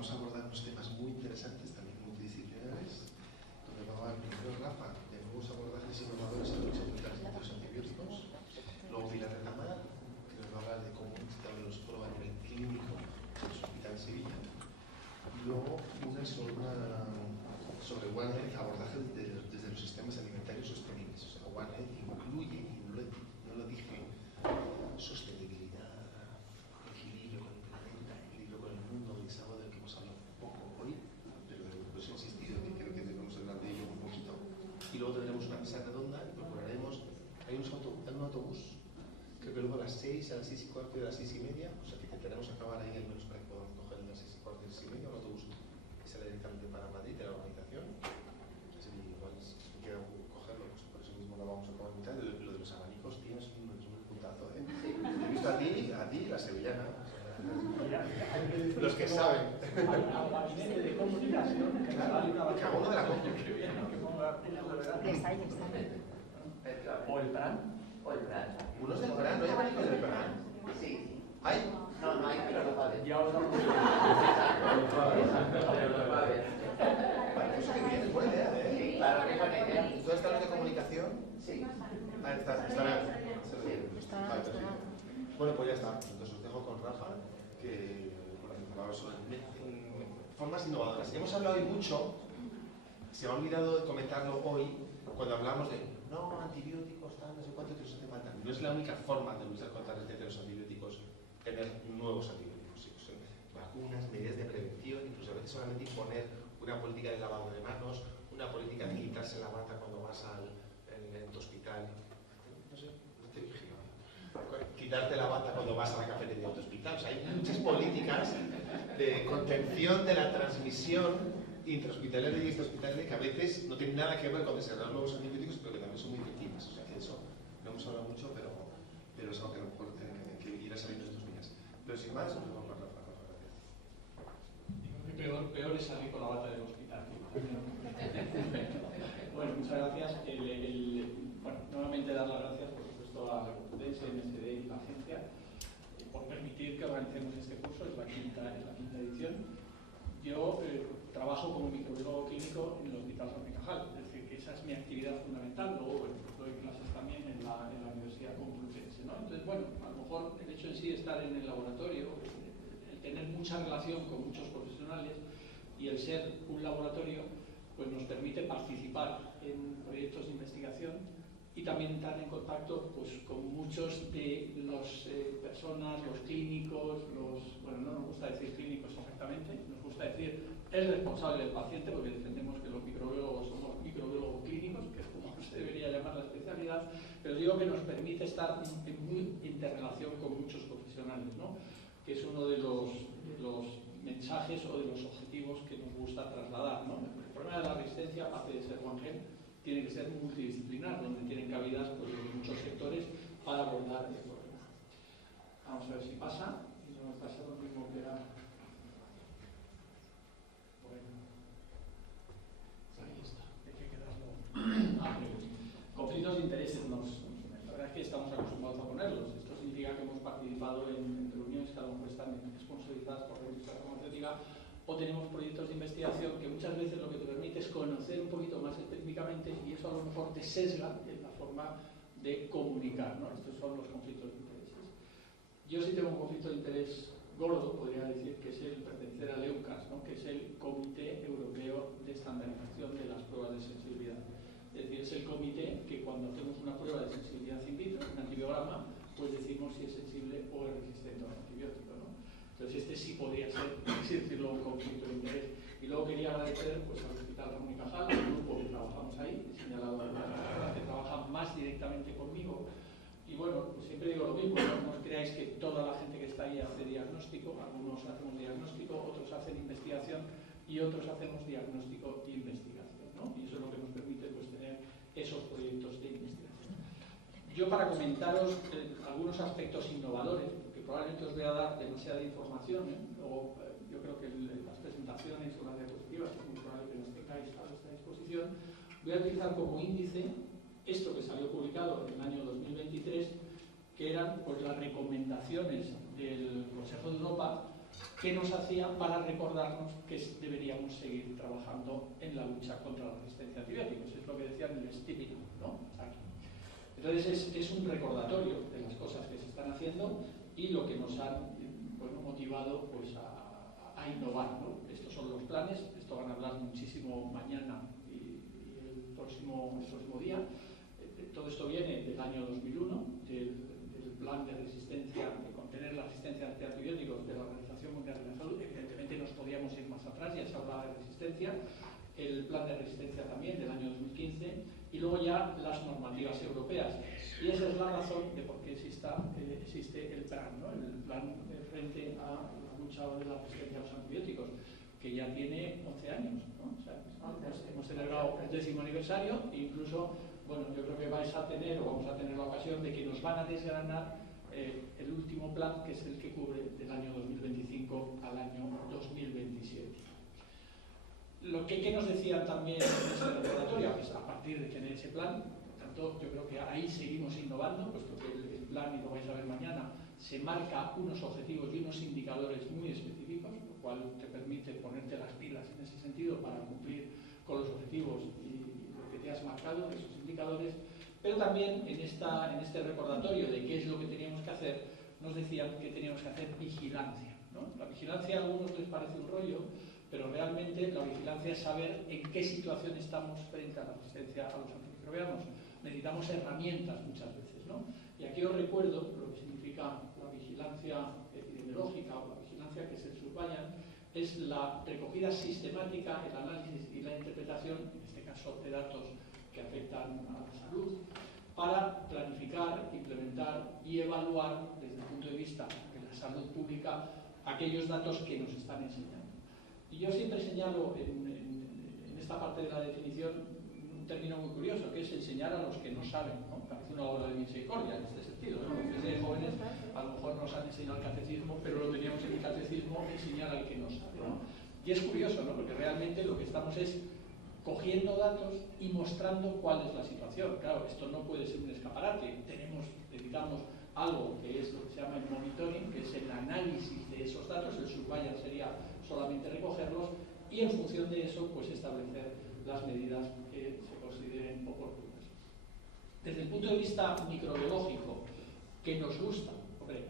vamos a abordar unos temas muy interesantes, también multidisciplinares, donde va a hablar primero Rafa de nuevos abordajes innovadores en los antibióticos, luego Pilar Retamar, que nos va a hablar de cómo también los prueba a nivel clínico en el Hospital de Sevilla, y luego una sobre One Health, abordaje desde los sistemas alimentarios sostenibles. O sea, One Health incluye, y no lo dije, sostenibilidad, equilibrio con el planeta, equilibrio con el mundo, y es algo del que hemos hablado poco hoy, pero pues he insistido que creo que debemos hablar de ello un poquito. Y luego tendremos una mesa redonda y procuraremos, hay un autobús, creo que luego a las 6, a las 6 y cuarto y a las 6 y media, o sea que intentaremos acabar ahí al menos para que podamos coger a las 6 y cuarto y 6 y media, un autobús que sale directamente para Madrid de la organización. Así igual si queda cogerlo, pues por eso mismo lo vamos a acabar en mitad. Lo de los abanicos, tío, es un puntazo, ¿eh? He visto a ti, la sevillana. Los que saben. Al gabinete de comunicación que me vale una cada uno de la comunicación. O el PRAN. ¿Unos del PRAN? ¿No hay abanicos del PRAN? Sí. ¿Hay? No hay, pero lo va a ver. Ya os damos. Pero lo va a ver. Vale, eso que viene es buena idea, ¿eh? Sí, claro que buena idea. ¿Dónde están los de comunicación? Sí. Ah, estarán. Vale, perfecto. Bueno, pues ya está. Entonces os dejo con Rafa, que vamos sobre formas innovadoras. Hemos hablado hoy mucho, se me ha olvidado de comentarlo hoy, cuando hablamos de no antibióticos, tal, no sé cuánto que os hace falta. No es la única forma de luchar contra el de los antibióticos, tener nuevos antibióticos. Sí, son vacunas, medidas de prevención, incluso a veces solamente imponer una política de lavado de manos, una política de quitarse la bata cuando vas en tu hospital. No sé, no te vigilo. Quitarte la bata cuando vas a la cafetería de tu hospital. O sea, hay muchas políticas de contención de la transmisión intrahospitalaria y extrahospitalaria que a veces no tienen nada que ver con desarrollar nuevos antibióticos, pero que también son muy efectivas. O sea, que eso no hemos hablado mucho, pero es algo que a lo mejor que irá saliendo estos días. Pero sin más, nos vemos con Rafa. Gracias. Peor es salir con la bata del hospital. Bueno, muchas gracias. Bueno, nuevamente dar las gracias, por supuesto, a la Complutense, MSD y la agencia por permitir que organicemos este curso. Es la quinta edición. Yo trabajo como microbiólogo clínico en el Hospital San Cajal, es decir, que esa es mi actividad fundamental. Luego doy clases también en la Universidad Complutense, ¿no? Entonces, bueno, a lo mejor el hecho en sí de estar en el laboratorio, el tener mucha relación con muchos profesionales y el ser un laboratorio, pues nos permite participar en proyectos de investigación y también estar en contacto pues, con muchos de las personas, los clínicos, bueno, no nos gusta decir clínicos exactamente, nos gusta decir el responsable del paciente, porque defendemos que los microbiólogos somos microbiólogos clínicos, que es como se debería llamar la especialidad, pero digo que nos permite estar en muy interrelación con muchos profesionales, ¿no? Que es uno de los mensajes o de los objetivos que nos gusta trasladar, ¿no? El problema de la resistencia, aparte de ser One Health, tiene que ser multidisciplinar, donde tienen cabidas pues, muchos sectores para abordar el problema. Vamos a ver si pasa, y no me pasa lo mismo que era. Bueno, ahí está, hay que quedarlo. Conflictos de intereses, la verdad es que estamos acostumbrados a ponerlos. Esto significa que hemos participado en reuniones que a lo mejor están sponsorizadas por la industria farmacéutica, o tenemos proyectos de investigación que muchas veces lo que te permite es conocer un poquito más específicamente y eso a lo mejor te sesga en la forma de comunicar, ¿no? Estos son los conflictos de intereses. Yo sí tengo un conflicto de interés gordo, podría decir, que es el pertenecer al EUCAS, ¿no? Que es el Comité Europeo de Estandarización de las Pruebas de Sensibilidad. Es decir, es el comité que cuando hacemos una prueba de sensibilidad in vitro, un antibiograma, pues decimos si es sensible o es resistente a un antibiótico, ¿no? Entonces este sí podría ser, así decirlo, un conflicto de interés. Y luego quería agradecer pues, al Hospital Ramón y Cajal, al grupo que trabajamos ahí, he señalado a las personas que trabajan más directamente conmigo. Y bueno, pues siempre digo lo mismo, no os creáis que toda la gente que está ahí hace diagnóstico, algunos hacemos diagnóstico, otros hacen investigación y otros hacemos diagnóstico e investigación, ¿no? Y eso es lo que nos permite pues, tener esos proyectos de investigación. Yo para comentaros algunos aspectos innovadores, porque probablemente os voy a dar demasiada información, o yo creo que las presentaciones o las diapositivas es muy probable que las tengáis a vuestra disposición. Voy a utilizar como índice esto que salió publicado en el año 2023, que eran pues, las recomendaciones del Consejo de Europa que nos hacía para recordarnos que deberíamos seguir trabajando en la lucha contra la resistencia a antibióticos. Es lo que decían en el estímulo, ¿no? Aquí. Entonces es un recordatorio de las cosas que se están haciendo y lo que nos han motivado pues, a innovar, ¿no? Estos son los planes, esto van a hablar muchísimo mañana y el próximo día. Todo esto viene del año 2001, del plan de resistencia, de contener la resistencia ante antibióticos de la Organización Mundial de la Salud. Evidentemente nos podíamos ir más atrás, ya se hablaba de resistencia, el plan de resistencia también del año 2015 y luego ya las normativas europeas. Y esa es la razón de por qué existe el plan, ¿no? El plan frente a la lucha de la resistencia a los antibióticos, que ya tiene 11 años, ¿no? O sea, hemos celebrado el 10º aniversario e incluso, bueno, yo creo que vamos a tener la ocasión de que nos van a desgranar el último plan, que es el que cubre del año 2025 al año 2027. ¿Qué nos decían también en esta laboratorio? Pues a partir de tener ese plan, por tanto, yo creo que ahí seguimos innovando, puesto que el plan, y lo vais a ver mañana, se marca unos objetivos y unos indicadores muy específicos, lo cual te permite ponerte las pilas en ese sentido para cumplir con los objetivos y lo que te has marcado, esos indicadores. Pero también en este recordatorio de qué es lo que teníamos que hacer, nos decían que teníamos que hacer vigilancia, ¿no? La vigilancia a algunos les parece un rollo, pero realmente la vigilancia es saber en qué situación estamos frente a la resistencia a los antimicrobianos. Necesitamos herramientas muchas veces, ¿no? Y aquí os recuerdo lo que significa la vigilancia epidemiológica o la vigilancia que se subrayan, es la recogida sistemática, el análisis y la interpretación, en este caso de datos que afectan a la salud, para planificar, implementar y evaluar desde el punto de vista de la salud pública aquellos datos que nos están enseñando. Y yo siempre señalo en esta parte de la definición un término muy curioso, que es enseñar a los que no saben, ¿no? Parece una obra de misericordia en este sentido, ¿no? Los de jóvenes a lo mejor nos han enseñado el catecismo, pero lo teníamos en el catecismo, enseñar al que no sabe, ¿no? Y es curioso, ¿no? Porque realmente lo que estamos es cogiendo datos y mostrando cuál es la situación. Claro, esto no puede ser un escaparate. Necesitamos algo que es lo que se llama el monitoring, que es el análisis de esos datos. El surveillance sería solamente recogerlos y en función de eso pues establecer las medidas que se consideren oportunas. Desde el punto de vista microbiológico, ¿qué nos gusta? Hombre,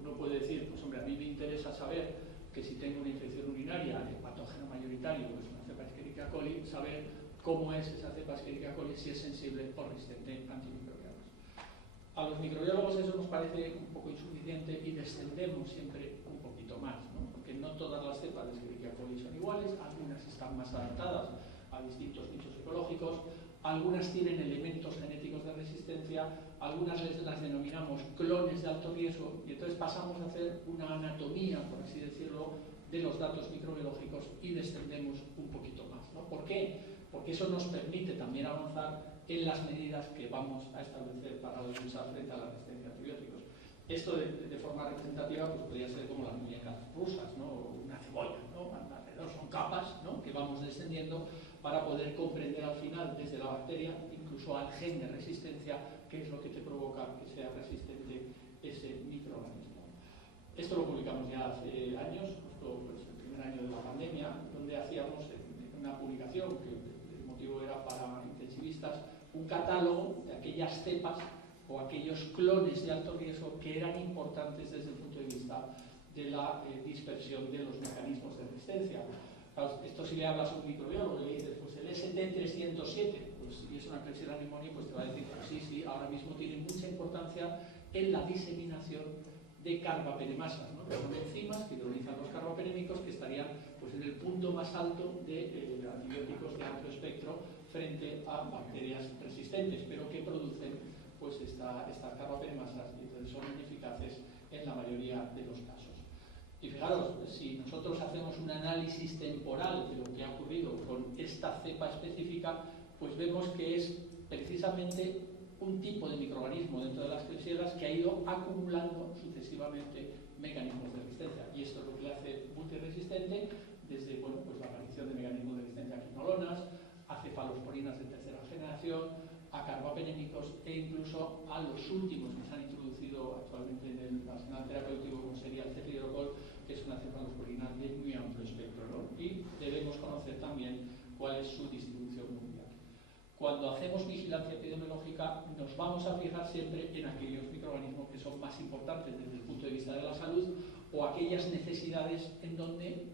uno puede decir, pues hombre, a mí me interesa saber que si tengo una infección urinaria, el patógeno mayoritario es una cepa Escherichia coli, saber cómo es esa cepa Escherichia coli, si es sensible o resistente a antimicrobianos. A los microbiólogos eso nos parece un poco insuficiente y descendemos siempre un poquito más, ¿no? Porque no todas las cepas de Escherichia coli son iguales, algunas están más adaptadas a distintos nichos ecológicos, algunas tienen elementos genéticos de resistencia, algunas las denominamos clones de alto riesgo y entonces pasamos a hacer una anatomía, por así decirlo, de los datos microbiológicos y descendemos un poquito más, ¿no? ¿Por qué? Porque eso nos permite también avanzar en las medidas que vamos a establecer para la lucha frente a la resistencia a antibióticos. Esto de forma representativa pues podría ser como las muñecas rusas, ¿no? O una cebolla, ¿no? Alrededor son capas, ¿no? Que vamos descendiendo para poder comprender al final desde la bacteria, incluso al gen de resistencia, qué es lo que te provoca que sea resistente ese microorganismo. Esto lo publicamos ya hace años, justo pues, el primer año de la pandemia, donde hacíamos una publicación que el motivo era para intensivistas, un catálogo de aquellas cepas o aquellos clones de alto riesgo que eran importantes desde el punto de vista de la dispersión de los mecanismos de resistencia. Esto si le hablas a un microbiólogo y le dices, pues el ST307, pues si es una Klebsiella pneumoniae, pues te va a decir, pues sí, ahora mismo tiene mucha importancia en la diseminación de carbapenemasas, ¿no? Que son enzimas que hidrolizan los carbapenémicos que estarían pues, en el punto más alto de antibióticos de amplio espectro frente a bacterias resistentes, pero que producen pues, estas carbapenemasas y entonces son ineficaces en la mayoría de los casos. Y fijaros, si nosotros hacemos un análisis temporal de lo que ha ocurrido con esta cepa específica, pues vemos que es precisamente un tipo de microorganismo dentro de las Klebsiellas que ha ido acumulando sucesivamente mecanismos de resistencia. Y esto es lo que le hace multiresistente desde pues la aparición de mecanismos de resistencia a quinolonas, a cefalosporinas de tercera generación, a carbapenémicos e incluso a los últimos que se han introducido actualmente en el arsenal terapéutico, como sería el cefidrocol, que es una cefalosporina de muy amplio espectro, ¿no? Y debemos conocer también cuál es su distribución mundial. Cuando hacemos vigilancia epidemiológica nos vamos a fijar siempre en aquellos microorganismos que son más importantes desde el punto de vista de la salud o aquellas necesidades en donde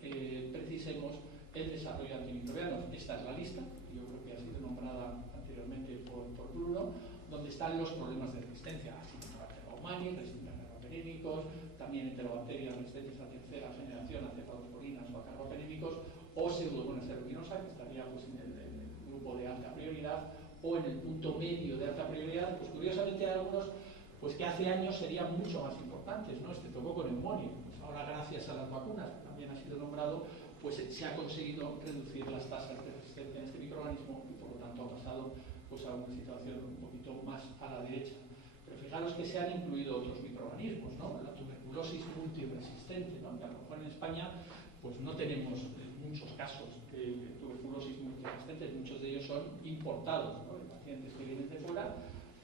precisemos el desarrollo de antimicrobianos. Esta es la lista, yo creo que ha sido nombrada anteriormente por Bruno, donde están los problemas de resistencia a Acinetobacter baumannii, resistentes a carbapenémicos, también enterobacterias resistentes a tercera generación a cefalosporinas o a carbapenémicos, o Pseudomonas aeruginosa, que estaría pues, en el grupo de alta prioridad, o en el punto medio de alta prioridad. Pues curiosamente hay algunos pues, que hace años serían mucho más importantes, ¿no? Streptococcus pneumoniae, pues ahora gracias a las vacunas, que también ha sido nombrado, pues se ha conseguido reducir las tasas de resistencia en este microorganismo y por lo tanto ha pasado pues, a una situación un poquito más a la derecha. Pero fijaros que se han incluido otros microorganismos, ¿no? La tuberculosis multiresistente, ¿no? Que a lo mejor en España pues no tenemos muchos casos de tuberculosis multiresistente, muchos de ellos son importados, ¿no? De pacientes que vienen de fuera,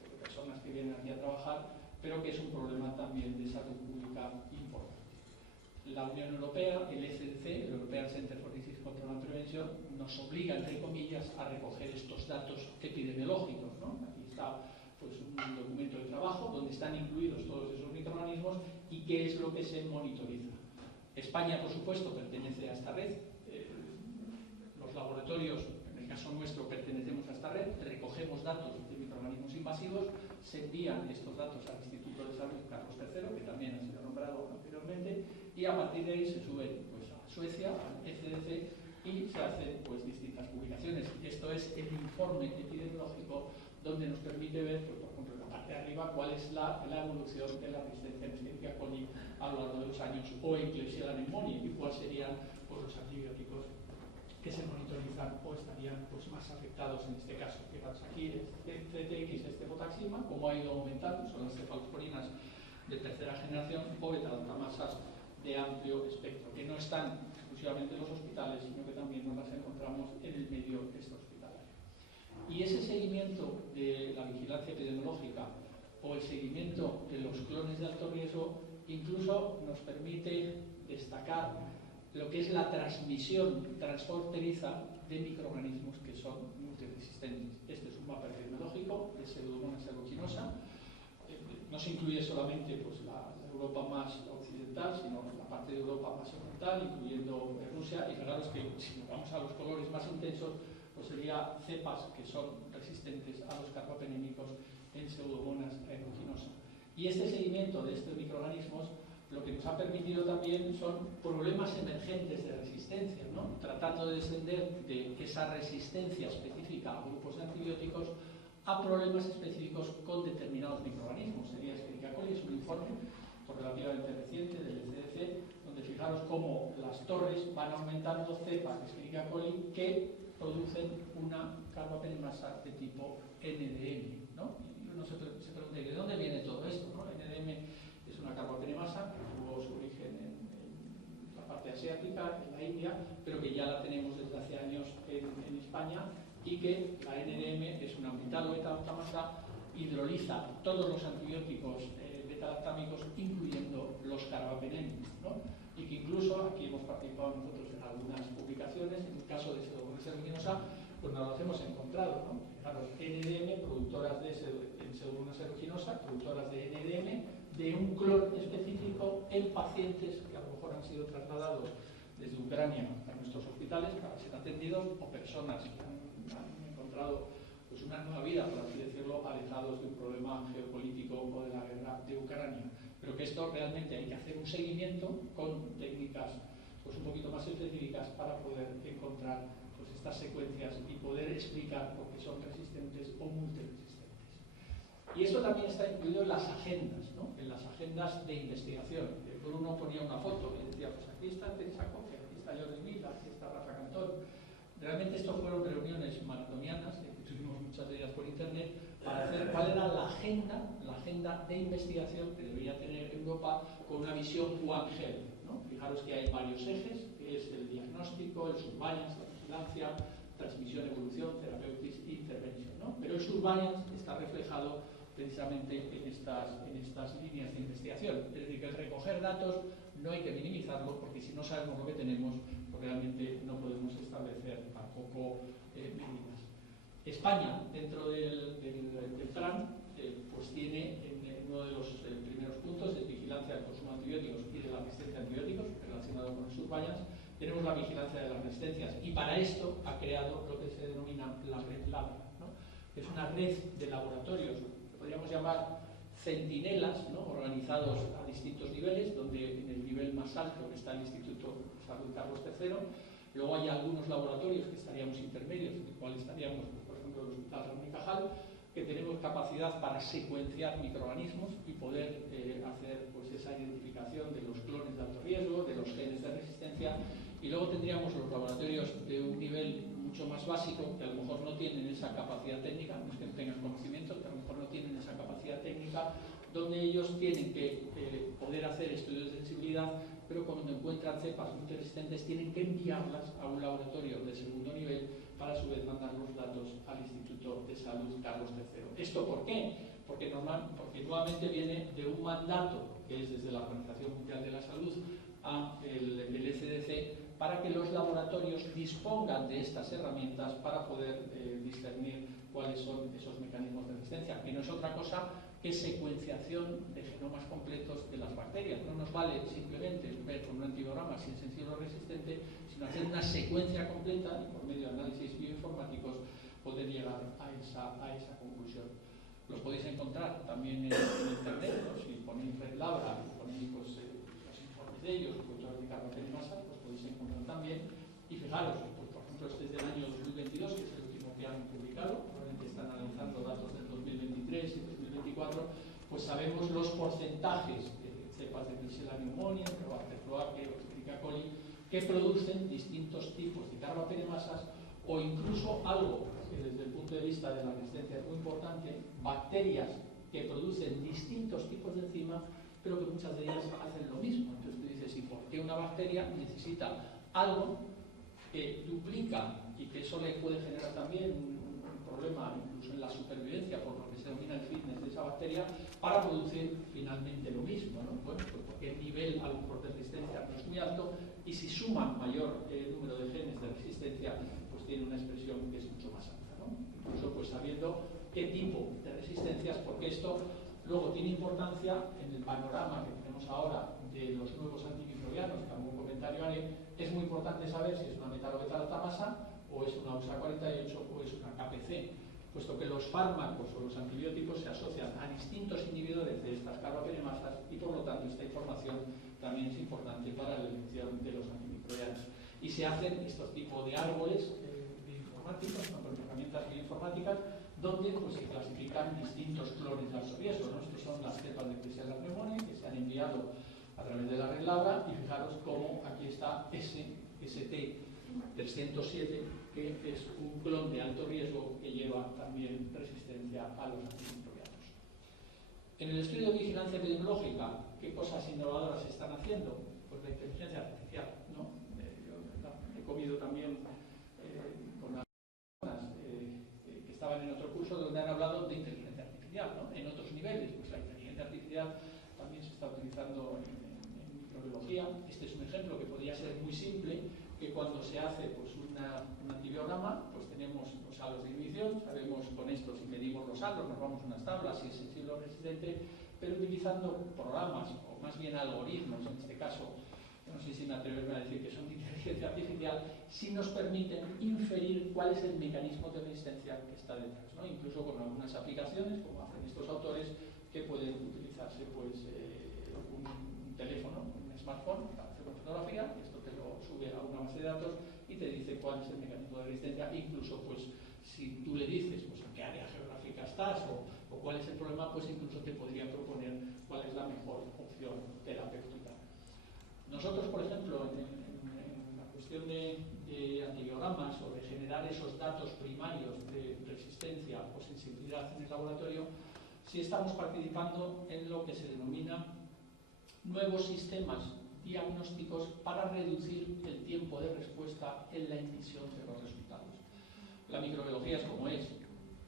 de personas que vienen aquí a trabajar, pero que es un problema también de salud pública importante. La Unión Europea, el ECDC, el European Center for Disease Control and Prevention, nos obliga, entre comillas, a recoger estos datos epidemiológicos, ¿no? Aquí está pues, un documento de trabajo donde están incluidos todos esos microorganismos y qué es lo que se monitoriza. España, por supuesto, pertenece a esta red. Los laboratorios, en el caso nuestro, pertenecemos a esta red, recogemos datos de microorganismos invasivos, se envían estos datos al Instituto de Salud Carlos III, que también ha sido nombrado anteriormente, y a partir de ahí se suben pues, a Suecia, al ECDC, y se hacen pues, distintas publicaciones. Esto es el informe epidemiológico donde nos permite ver, pues, por ejemplo, en la parte de arriba, cuál es la evolución de la resistencia a Escherichia coli a lo largo de los años, o en Klebsiella pneumoniae, y cuáles serían pues, los antibióticos que se monitorizan o estarían pues, más afectados en este caso. Fijaos aquí, este CTX, este botaxima, cómo ha ido aumentando, son las cefalosporinas de tercera generación o beta-lactamasas de amplio espectro, que no están exclusivamente en los hospitales, sino que también nos las encontramos en el medio extrahospitalario. Y ese seguimiento de la vigilancia epidemiológica o el seguimiento de los clones de alto riesgo incluso nos permite destacar lo que es la transmisión transfronteriza de microorganismos que son multiresistentes. Este es un mapa epidemiológico de Pseudomonas aeruginosa. No se incluye solamente pues, la Europa más occidental, sino la parte de Europa más oriental, incluyendo Rusia. Y fijaros que si nos vamos a los colores más intensos, pues sería cepas que son resistentes a los carbapenémicos en Pseudomonas aeruginosa. Y este seguimiento de estos microorganismos lo que nos ha permitido también son problemas emergentes de resistencia, ¿no? Tratando de descender de esa resistencia específica a grupos de antibióticos a problemas específicos con determinados microorganismos. Sería Escherichia coli, es un informe relativamente reciente del ECDC, donde fijaros cómo las torres van aumentando cepas de Escherichia coli que producen una carbapenemasa de tipo NDM, ¿no? Y uno se pregunta, ¿de dónde viene todo esto, ¿no? NDM es una carbapenemasa que tuvo su origen en la parte asiática, en la India, pero que ya la tenemos desde hace años en España, y que la NDM es una mitad beta-lactamasa, hidroliza todos los antibióticos beta-lactámicos, incluyendo los carbapenémicos, ¿no? Y que incluso, aquí hemos participado nosotros en algunas publicaciones, en el caso de Pseudomonas aeruginosa, pues nos los hemos encontrado, ¿no? Fijaros, NDM, productoras de Pseudomonas aeruginosa, productoras de NDM, de un clon específico en pacientes que a lo mejor han sido trasladados desde Ucrania a nuestros hospitales para ser atendidos, o personas que han encontrado pues, una nueva vida, por así decirlo, alejados de un problema geopolítico o de la guerra de Ucrania. Pero que esto realmente hay que hacer un seguimiento con técnicas pues, un poquito más específicas para poder encontrar pues, estas secuencias y poder explicar por qué son resistentes o multiresistentes. Y esto también está incluido en las agendas, ¿no? En las agendas de investigación. Bruno ponía una foto y decía, pues aquí está Teresa Coque, aquí está Jordi Vila, aquí está Rafa Cantón. Realmente estos fueron reuniones maratonianas, que tuvimos muchas de ellas por internet, para hacer cuál era la agenda de investigación que debería tener Europa con una visión One Health, ¿no? Fijaros que hay varios ejes, que es el diagnóstico, el surveillance, la vigilancia, transmisión, evolución, therapeutics e intervention, ¿no? Pero el surveillance está reflejado precisamente en estas líneas de investigación. Es decir, que el recoger datos no hay que minimizarlo, porque si no sabemos lo que tenemos, pues realmente no podemos establecer tampoco medidas. España, dentro del plan, pues tiene en uno de los primeros puntos de vigilancia del consumo de antibióticos y de la resistencia a antibióticos, relacionado con el Surveillance, tenemos la vigilancia de las resistencias, y para esto ha creado lo que se denomina la red LABRA, ¿no? Es una red de laboratorios que podríamos llamar centinelas, ¿no? Organizados a distintos niveles, donde en el nivel más alto está el Instituto de Salud Carlos III, luego hay algunos laboratorios que estaríamos intermedios, en el cual estaríamos, por ejemplo, el Hospital Ramón y Cajal, que tenemos capacidad para secuenciar microorganismos y poder hacer pues, esa identificación de los clones de alto riesgo, de los genes de resistencia, y luego tendríamos los laboratorios de un nivel mucho más básico, que a lo mejor no tienen esa capacidad técnica, no es que no tengan conocimientos, pero a lo mejor no tienen esa capacidad técnica, donde ellos tienen que poder hacer estudios de sensibilidad, pero cuando encuentran cepas multiresistentes tienen que enviarlas a un laboratorio de segundo nivel para a su vez mandar los datos al Instituto de Salud Carlos III. ¿Esto por qué? Porque nuevamente viene de un mandato que es desde la Organización Mundial de la Salud a el ECDC, para que los laboratorios dispongan de estas herramientas para poder discernir cuáles son esos mecanismos de resistencia, que no es otra cosa que secuenciación de genomas completos de las bacterias. No nos vale simplemente ver con un antibiograma si es sensible o resistente, sino hacer una secuencia completa y por medio de análisis bioinformáticos poder llegar a esa conclusión. Los podéis encontrar también en internet, ¿no? Si ponéis Red Labra y ponéis pues, los informes de ellos, de Carlos de Masa, pues podéis encontrar también. Y fijaros, pues, por ejemplo, este es del año 2022, que es el último que han publicado, probablemente están analizando datos del 2023 y 2024, pues sabemos los porcentajes de cepas de Klebsiella pneumoniae, Helicobacter pyoace o Escherichia coli, que producen distintos tipos de carbapenemasas, o incluso algo que desde el punto de vista de la resistencia es muy importante, bacterias que producen distintos tipos de enzima, pero que muchas de ellas hacen lo mismo. Entonces tú dices, ¿y por qué una bacteria necesita algo que duplica y que eso le puede generar también un problema incluso en la supervivencia, por lo que se denomina el fitness de esa bacteria, para producir finalmente lo mismo, ¿no? Bueno, pues porque el nivel a lo mejor de resistencia no es muy alto, y si suma mayor número de genes de resistencia, pues tiene una expresión que es mucho más alta, ¿no? Incluso pues sabiendo qué tipo de resistencias, porque esto luego tiene importancia en el panorama que tenemos ahora de los nuevos antimicrobianos, que algún comentario haré. Es muy importante saber si es una metalobeta-altamasa o es una USA48 o es una KPC, puesto que los fármacos o los antibióticos se asocian a distintos inhibidores de estas carbapenemasas, y por lo tanto esta información también es importante para la elección de los antimicrobianos. Y se hacen estos tipos de árboles bioinformáticos, con herramientas bioinformáticas, donde pues, se clasifican distintos clones de alto riesgo, ¿no? Estos son las cepas de Klebsiella pneumoniae que se han enviado a través de la red LABRA, y fijaros cómo aquí está ST307, que es un clon de alto riesgo que lleva también resistencia a los antimicrobianos. En el estudio de vigilancia epidemiológica, ¿qué cosas innovadoras se están haciendo? Pues la inteligencia artificial, ¿no? Yo he comido también con las personas que estaban en otro curso donde han hablado de inteligencia artificial, ¿no? En otros niveles, pues la inteligencia artificial también se está utilizando en microbiología. Este es un ejemplo que podría ser muy simple, que cuando se hace pues, un antibiograma, pues tenemos los halos de inhibición, sabemos con esto si medimos los halos, nos vamos a unas tablas, si es sensible o resistente, pero utilizando programas, o más bien algoritmos, en este caso, no sé si me atreverme a decir que son de inteligencia artificial, si nos permiten inferir cuál es el mecanismo de resistencia que está detrás, ¿no? Incluso con algunas aplicaciones, como hacen estos autores, que pueden utilizarse pues, un teléfono, un smartphone, para hacer una fotografía, y esto te lo sube a una base de datos y te dice cuál es el mecanismo de resistencia. Incluso pues, si tú le dices pues, en qué área geográfica estás o cuál es el problema, pues incluso te podría proponer cuál es la mejor opción terapéutica. Nosotros, por ejemplo, en la cuestión de antibiogramas o de generar esos datos primarios de resistencia o sensibilidad en el laboratorio, sí estamos participando en lo que se denomina nuevos sistemas diagnósticos para reducir el tiempo de respuesta en la emisión de los resultados. La microbiología es como es,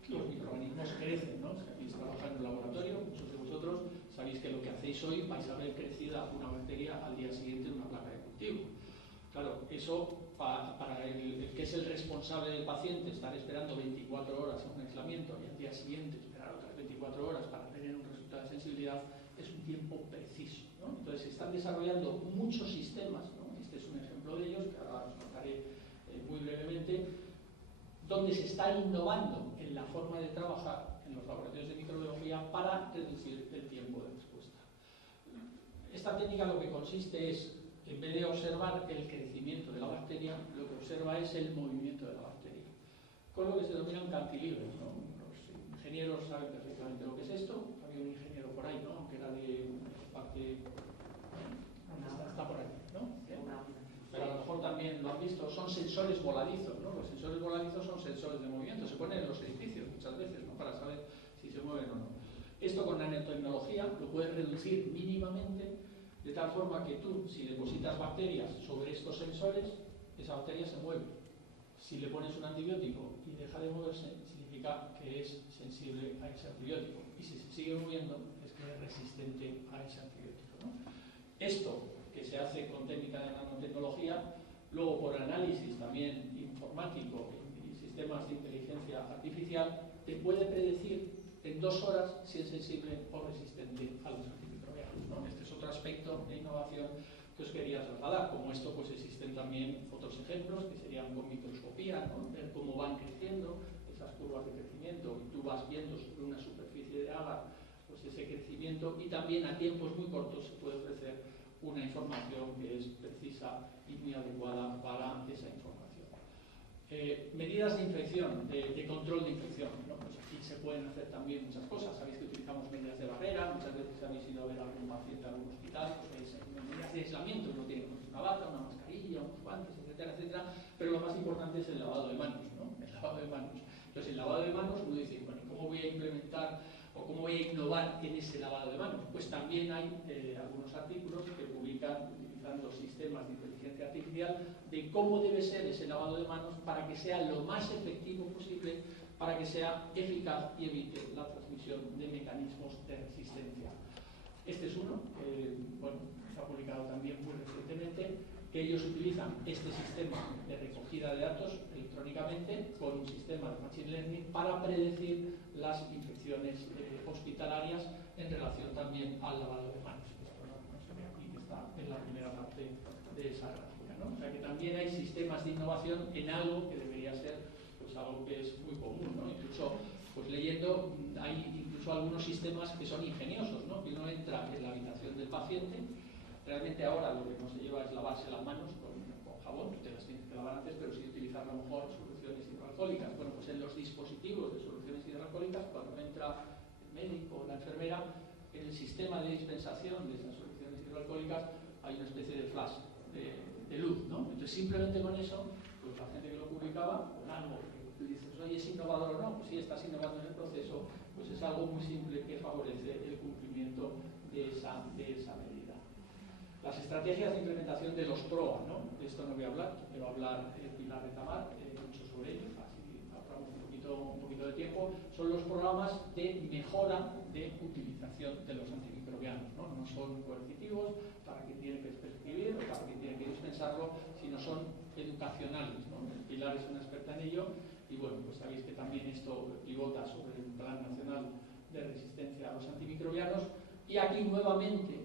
los microorganismos crecen, ¿no? Si aquí trabajan en un laboratorio, muchos de vosotros sabéis que lo que hacéis hoy vais a ver crecida una bacteria al día siguiente en una placa de cultivo. Claro, eso para el que es el responsable del paciente, estar esperando 24 horas en un aislamiento y al día siguiente esperar otras 24 horas para tener un resultado de sensibilidad, es un tiempo preciso, ¿no? Entonces se están desarrollando muchos sistemas, ¿no? Este es un ejemplo de ellos, que ahora os contaré muy brevemente, donde se está innovando en la forma de trabajar en los laboratorios de microbiología para reducir el tiempo de respuesta. Esta técnica lo que consiste es, en vez de observar el crecimiento de la bacteria, lo que observa es el movimiento de la bacteria, con lo que se denominan cantilevers, ¿no? Los ingenieros saben perfectamente lo que es esto. Había un ingeniero por ahí, ¿no? Que era de parte... Está por aquí, ¿no? Pero a lo mejor también lo han visto, son sensores voladizos, ¿no? Los sensores voladizos son sensores de movimiento, se ponen en los edificios muchas veces, ¿no? Para saber si se mueven o no. Esto con nanotecnología lo puedes reducir mínimamente, de tal forma que tú, si depositas bacterias sobre estos sensores, esa bacteria se mueve. Si le pones un antibiótico y deja de moverse, significa que es sensible a ese antibiótico. Y si se sigue moviendo, es que es resistente a ese antibiótico, ¿no? Esto, que se hace con técnica de nanotecnología, luego por análisis también informático y sistemas de inteligencia artificial, te puede predecir en 2 horas si es sensible o resistente a los antimicrobianos, ¿no? Este es otro aspecto de innovación que os quería trasladar. Como esto, pues existen también otros ejemplos que serían con microscopía, ¿no? Ver cómo van creciendo esas curvas de crecimiento y tú vas viendo sobre una superficie de agar pues ese crecimiento, y también a tiempos muy cortos se puede ofrecer una información que es precisa y muy adecuada para esa información. Medidas de infección, de control de infección, ¿no? Pues aquí se pueden hacer también muchas cosas. Sabéis que utilizamos medidas de barrera, muchas veces habéis ido a ver a algún paciente a algún hospital, pues medidas de aislamiento, uno tiene una bata, una mascarilla, unos guantes, etcétera, etcétera, pero lo más importante es el lavado de manos, ¿no? El lavado de manos. Entonces, el lavado de manos, uno dice, bueno, ¿cómo voy a implementar o cómo voy a innovar en ese lavado de manos? Pues también hay algunos artículos que publican utilizando sistemas de inteligencia artificial de cómo debe ser ese lavado de manos para que sea lo más efectivo posible, para que sea eficaz y evite la transmisión de mecanismos de resistencia. Este es uno, bueno, se ha publicado también muy recientemente, que ellos utilizan este sistema de recogida de datos electrónicamente con un sistema de machine learning para predecir las infecciones hospitalarias en relación también al lavado de manos. Esto no se ve aquí, que está en la primera parte de esa gráfica, ¿no? O sea que también hay sistemas de innovación en algo que debería ser pues algo que es muy común, ¿no? Incluso pues leyendo hay incluso algunos sistemas que son ingeniosos, ¿no? Que uno entra en la habitación del paciente. Realmente ahora lo que no se lleva es lavarse las manos con jabón, tú te las tienes que lavar antes, pero sí utilizar a lo mejor soluciones hidroalcohólicas. Bueno, pues en los dispositivos de soluciones hidroalcohólicas, cuando entra el médico o la enfermera, en el sistema de dispensación de esas soluciones hidroalcohólicas hay una especie de flash de luz, ¿no? Entonces simplemente con eso, pues la gente que lo publicaba, con algo que tú dices, oye, ¿es innovador o no? Pues sí, estás innovando en el proceso, pues es algo muy simple que favorece el cumplimiento de esa medida. Las estrategias de implementación de los PROA, ¿no? De esto no voy a hablar, quiero hablar Pilar Retamar, mucho sobre ello, así ahorramos un poquito de tiempo. Son los programas de mejora de utilización de los antimicrobianos, ¿no? No son coercitivos para quien tiene que prescribir o para quien tiene que dispensarlo, sino son educacionales, ¿no? Pilar es una experta en ello y bueno, pues sabéis que también esto pivota sobre el Plan Nacional de Resistencia a los Antimicrobianos, y aquí nuevamente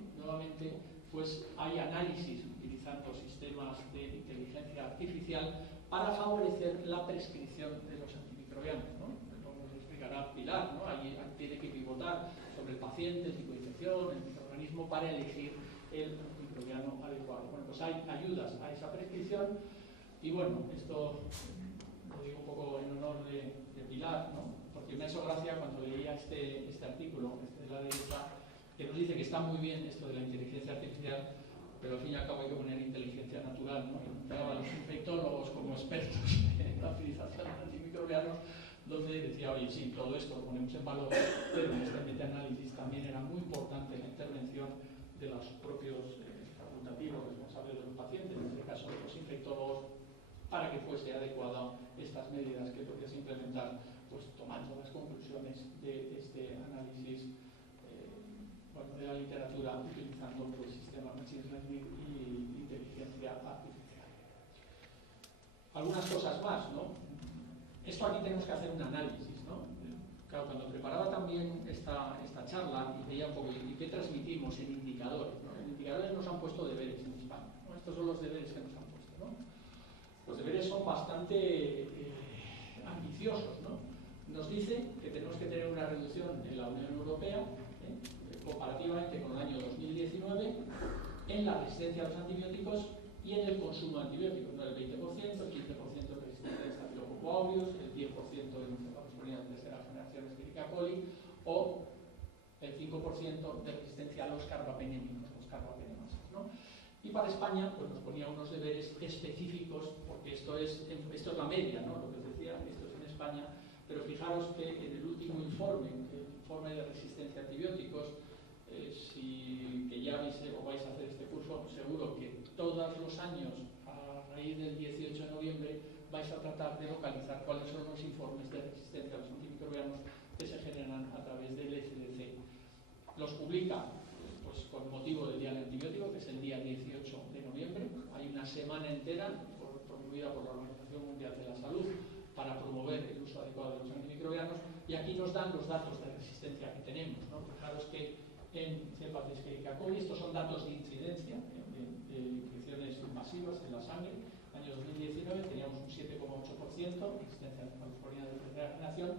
pues hay análisis utilizando sistemas de inteligencia artificial para favorecer la prescripción de los antimicrobianos, ¿no? Como nos explicará Pilar, ¿no? Ahí tiene que pivotar sobre el paciente, el tipo de infección, el microorganismo para elegir el antimicrobiano adecuado. Bueno, pues hay ayudas a esa prescripción y bueno, esto lo digo un poco en honor de Pilar, ¿no? Porque me ha hecho gracia cuando leía este artículo, de la derecha, que nos dice que está muy bien esto de la inteligencia artificial, pero al fin y al cabo hay que poner inteligencia natural, ¿no? Y a los infectólogos como expertos en la utilización de antimicrobianos, donde decía, oye, sí, todo esto lo ponemos en valor, pero en este metaanálisis también era muy importante la intervención de los propios facultativos responsables de los pacientes, en este caso de los infectólogos, para que fuese adecuada estas medidas que podías implementar, pues tomando las conclusiones de este análisis de la literatura utilizando pues, sistemas machine learning y inteligencia artificial. Algunas cosas más, ¿no? Esto aquí tenemos que hacer un análisis, ¿no? Claro, cuando preparaba también esta charla y veía un poco, ¿y qué transmitimos en indicadores? ¿No? En indicadores nos han puesto deberes en España, ¿no? Estos son los deberes que nos han puesto, ¿no? Los deberes son bastante ambiciosos, ¿no? Nos dice que tenemos que tener una reducción en la Unión Europea, comparativamente con el año 2019, en la resistencia a los antibióticos y en el consumo de antibióticos, ¿no? El 20%, el 15% de resistencia a Staphylococcus aureus, el 10% de encefalosporina de tercera generación Escherichia coli o el 5% de resistencia a los carbapenémicos, los carbapenemasas, ¿no? Y para España pues nos ponía unos deberes específicos, porque esto es la media, ¿no? Lo que os decía, esto es en España, pero fijaros que en el último informe, el informe de resistencia a antibióticos, que ya vais a hacer este curso, seguro que todos los años, a raíz del 18 de noviembre, vais a tratar de localizar cuáles son los informes de resistencia a los antimicrobianos que se generan a través del ECDC. Los publica pues, con motivo del Día del Antibiótico, que es el día 18 de noviembre. Hay una semana entera promovida por la Organización Mundial de la Salud para promover el uso adecuado de los antimicrobianos, y aquí nos dan los datos de resistencia que tenemos, ¿no? Fijaros que en cepas de Escherichia coli, estos son datos de incidencia de infecciones masivas en la sangre. En el año 2019 teníamos un 7,8% de resistencia a la encefalosporina de tercera generación,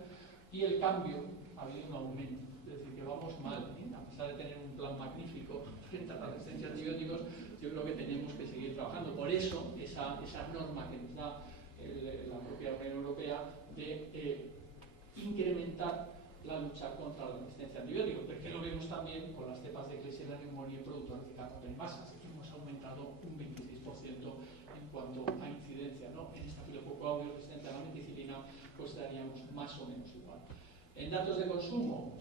y el cambio ha habido un aumento, es decir, que vamos mal, ¿eh? A pesar de tener un plan magnífico frente a la resistencia a antibióticos, yo creo que tenemos que seguir trabajando. Por eso, esa norma que nos da la propia Unión Europea de incrementar la lucha contra la resistencia a antibióticos, porque lo vemos también con las cepas de Klebsiella pneumoniae productoras de carbapenemasas, que hemos aumentado un 26% en cuanto a incidencia, ¿no? En Staphylococcus aureus resistente a la meticilina, pues estaríamos más o menos igual. En datos de consumo,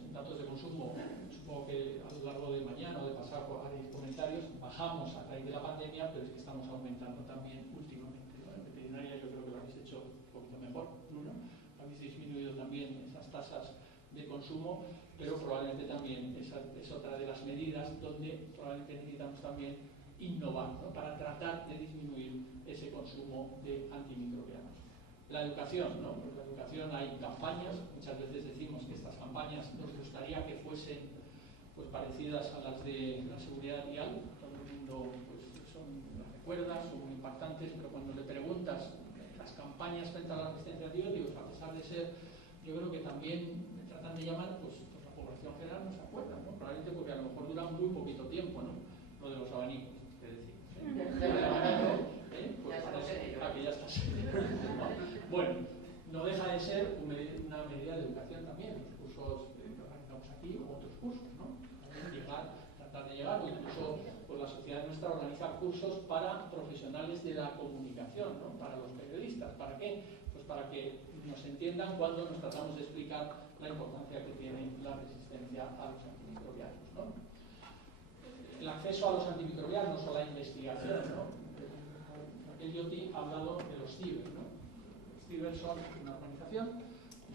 supongo que a lo largo de mañana o de pasado haréis comentarios, bajamos a raíz de la pandemia, pero es que estamos aumentando también últimamente, ¿no? En veterinaria yo creo que lo habéis hecho un poquito mejor, ¿no? Habéis disminuido también esas tasas de consumo, pero probablemente también esa es otra de las medidas donde probablemente necesitamos también innovar, ¿no? Para tratar de disminuir ese consumo de antimicrobianos. La educación, ¿no? Pues la educación, hay campañas, muchas veces decimos que estas campañas nos gustaría que fuesen pues, parecidas a las de la seguridad vial, todo el mundo pues, las recuerda, son muy impactantes, pero cuando le preguntas las campañas frente a la resistencia a antibióticos, a pesar de ser, yo creo que también tratan de llamar, pues la población general no se acuerda, ¿no? Probablemente porque a lo mejor duran muy poquito tiempo, ¿no? Lo de los abanicos, que decimos. Pues parece que ya está. Bueno, no deja de ser una medida de educación también, los cursos que organizamos aquí o otros cursos, ¿no? Tratar de llegar, o incluso pues, la sociedad nuestra organiza cursos para profesionales de la comunicación, ¿no? Para los periodistas. ¿Para qué? Pues para que nos entiendan cuando nos tratamos de explicar la importancia que tiene la resistencia a los antimicrobianos, ¿no? El acceso a los antimicrobianos o la investigación, ¿no? El IoT ha hablado de los CIBER, ¿no? Los CIBER son una organización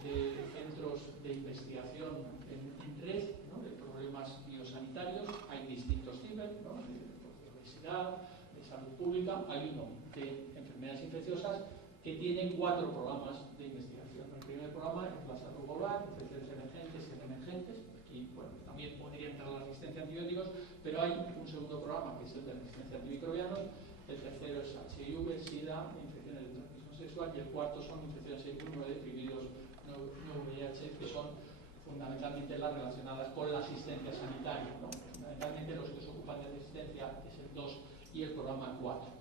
de centros de investigación en red, ¿no? De problemas biosanitarios. Hay distintos CIBER, ¿no? De obesidad, de salud pública. Hay uno de enfermedades infecciosas que tiene 4 programas de investigación. El primer programa es la salud global, infecciones emergentes y reemergentes. Aquí, bueno, también podría entrar la resistencia a antibióticos, pero hay un segundo programa que es el de resistencia a antimicrobianos. El tercero es HIV, SIDA, infecciones de transmisión sexual, y el cuarto son infecciones inmunodeprimidos no VIH, que son fundamentalmente las relacionadas con la asistencia sanitaria, ¿no? Fundamentalmente los que se ocupan de resistencia es el 2 y el programa 4.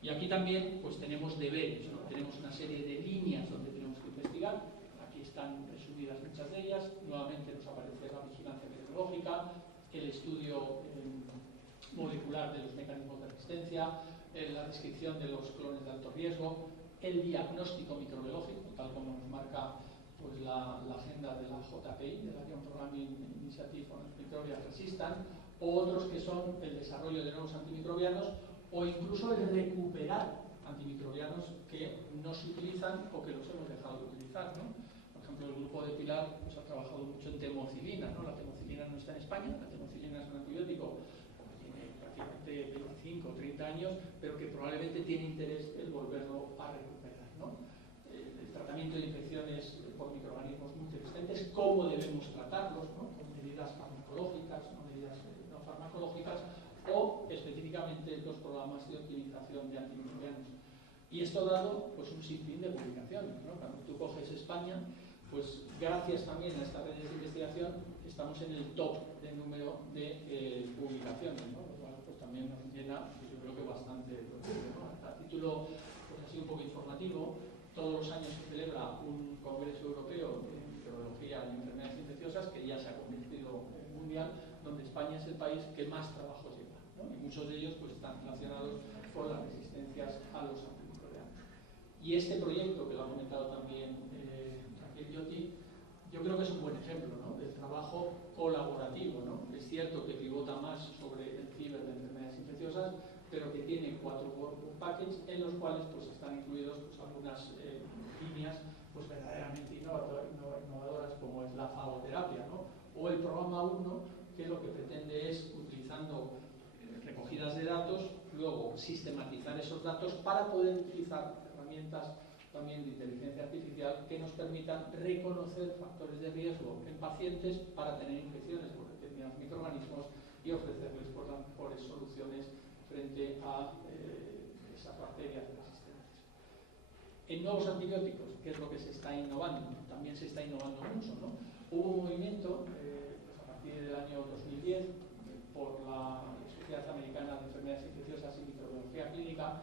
Y aquí también pues tenemos deberes, ¿no? Tenemos una serie de líneas donde tenemos que investigar. Aquí están resumidas muchas de ellas. Nuevamente nos aparece la vigilancia meteorológica, el estudio molecular de los mecanismos de resistencia, la descripción de los clones de alto riesgo, el diagnóstico microbiológico, tal como nos marca pues, la agenda de la JPI, de la Joint Programming Initiative on Antimicrobial Resistance, o otros que son el desarrollo de nuevos antimicrobianos o incluso el recuperar antimicrobianos que no se utilizan o que los hemos dejado de utilizar, ¿no? Por ejemplo, el grupo de Pilar pues, ha trabajado mucho en temocilina, ¿no? La temocilina no está en España, la temocilina es un antibiótico que tiene prácticamente 25 o 30 años, pero que probablemente tiene interés en volverlo a recuperar, ¿no? El tratamiento de infecciones por microorganismos multiresistentes, cómo debemos tratarlos, ¿no? Con medidas farmacológicas, no medidas no farmacológicas, o específicamente los programas de optimización de antimicrobianos. Y esto ha dado pues, un sinfín de publicaciones, ¿no? Cuando tú coges España, pues gracias también a estas redes de investigación estamos en el top de número de publicaciones, ¿no? Lo cual pues, también nos llena, pues, yo creo que bastante de orgullo, ¿no? A título pues, así un poco informativo, todos los años se celebra un congreso europeo de microbiología y enfermedades infecciosas que ya se ha convertido en mundial, donde España es el país que más trabajos lleva, ¿no? Y muchos de ellos pues, están relacionados con las resistencias a los antimicrobianos. Y este proyecto, que lo ha comentado también Raquel Giotti, yo creo que es un buen ejemplo, ¿no? Del trabajo colaborativo, ¿no? Es cierto que pivota más sobre el ciber de enfermedades infecciosas, pero que tiene 4 workbook packages en los cuales pues, están incluidos pues, algunas líneas pues, verdaderamente innovadoras, como es la fagoterapia, ¿no? O el programa 1, que lo que pretende es, utilizando recogidas de datos, luego sistematizar esos datos para poder utilizar herramientas también de inteligencia artificial que nos permitan reconocer factores de riesgo en pacientes para tener infecciones por determinados microorganismos y ofrecerles por las mejores soluciones frente a esas bacterias resistentes. En nuevos antibióticos, ¿qué es lo que se está innovando? También se está innovando mucho, ¿no? Hubo un movimiento pues a partir del año 2010 por la Sociedad Americana de Enfermedades Infecciosas y Microbiología Clínica,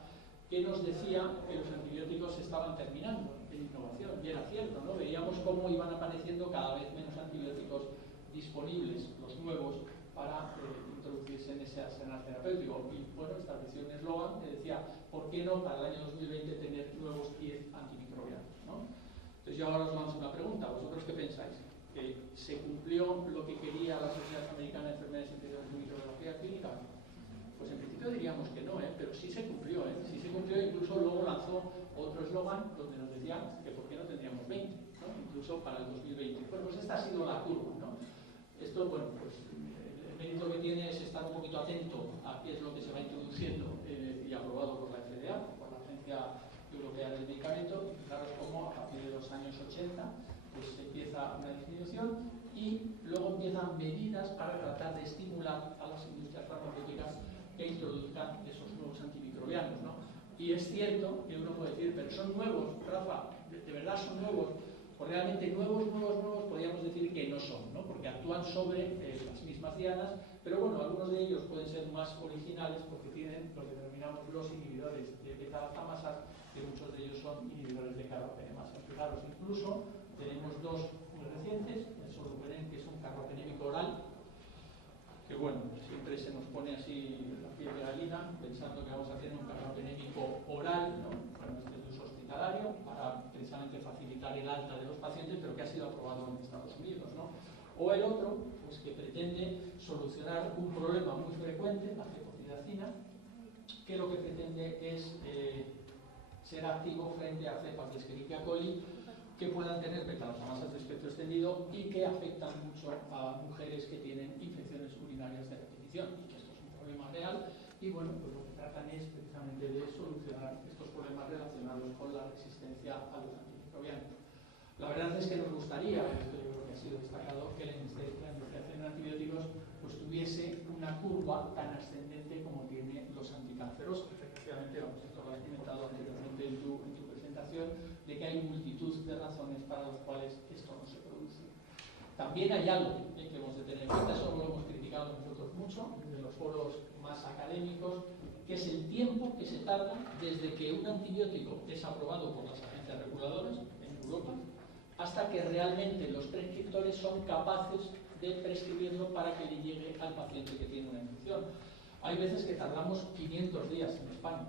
que nos decía que los antibióticos estaban terminando en innovación. Y era cierto, ¿no? Veíamos cómo iban apareciendo cada vez menos antibióticos disponibles, los nuevos, para introducirse en ese arsenal terapéutico. Y bueno, estableció un eslogan que decía, ¿por qué no para el año 2020 tener nuevos 10 antimicrobianos, ¿no? Entonces yo ahora os lanzo una pregunta, ¿vosotros qué pensáis? ¿Que se cumplió lo que quería la Sociedad Americana de Enfermedades Infecciosas y Microbiología Clínica? Pues en principio diríamos que no, pero sí se cumplió, sí se cumplió. Incluso luego lanzó otro eslogan donde nos decía que por qué no tendríamos 20, ¿no? Incluso para el 2020. Bueno, pues esta ha sido la curva, ¿no? Esto, bueno, pues el mérito que tiene es estar un poquito atento a qué es lo que se va introduciendo y aprobado por la FDA, por la Agencia Europea del Medicamento. Y fijaros cómo a partir de los años 80 pues empieza una disminución y luego empiezan medidas para tratar de estimular a las industrias farmacéuticas que introduzcan esos nuevos antimicrobianos, ¿no? Y es cierto que uno puede decir, pero son nuevos, Rafa, ¿de verdad son nuevos? Pues realmente nuevos, podríamos decir que no son, ¿no? Porque actúan sobre las mismas dianas, pero bueno, algunos de ellos pueden ser más originales porque tienen lo que denominamos los inhibidores de beta-lactamasas, que muchos de ellos son inhibidores de carbapenemasa. Fijaros, incluso tenemos 2 muy recientes, el solupen, que es un carbapenémico oral, que bueno, siempre se nos pone así la piel de gallina pensando que vamos a tener un carbapenémico oral, ¿no? Bueno, este es de uso hospitalario para precisamente facilitar el alta de los pacientes, pero que ha sido aprobado en Estados Unidos, ¿no? O el otro, pues que pretende solucionar un problema muy frecuente, la cefocidacina, que lo que pretende es ser activo frente a cepas de Escherichia coli que puedan tener beta-lactamasas de espectro extendido y que afectan mucho a mujeres que tienen infecciones urinarias de repetición, y que esto es un problema real. Y bueno, pues lo que tratan es precisamente de solucionar estos problemas relacionados con la resistencia a los antimicrobianos. La verdad es que nos gustaría, esto yo creo que ha sido destacado, que la investigación en antibióticos pues tuviese una curva tan ascendente como tiene los anticancerosos. Efectivamente, esto lo has comentado anteriormente en tu presentación, de que hay multitud de razones para las cuales esto no se produce. También hay algo que hemos de tener en cuenta, eso lo hemos criticado nosotros mucho, desde los foros más académicos, que es el tiempo que se tarda desde que un antibiótico es aprobado por las agencias reguladoras en Europa hasta que realmente los prescriptores son capaces de prescribirlo para que le llegue al paciente que tiene una infección. Hay veces que tardamos 500 días en España,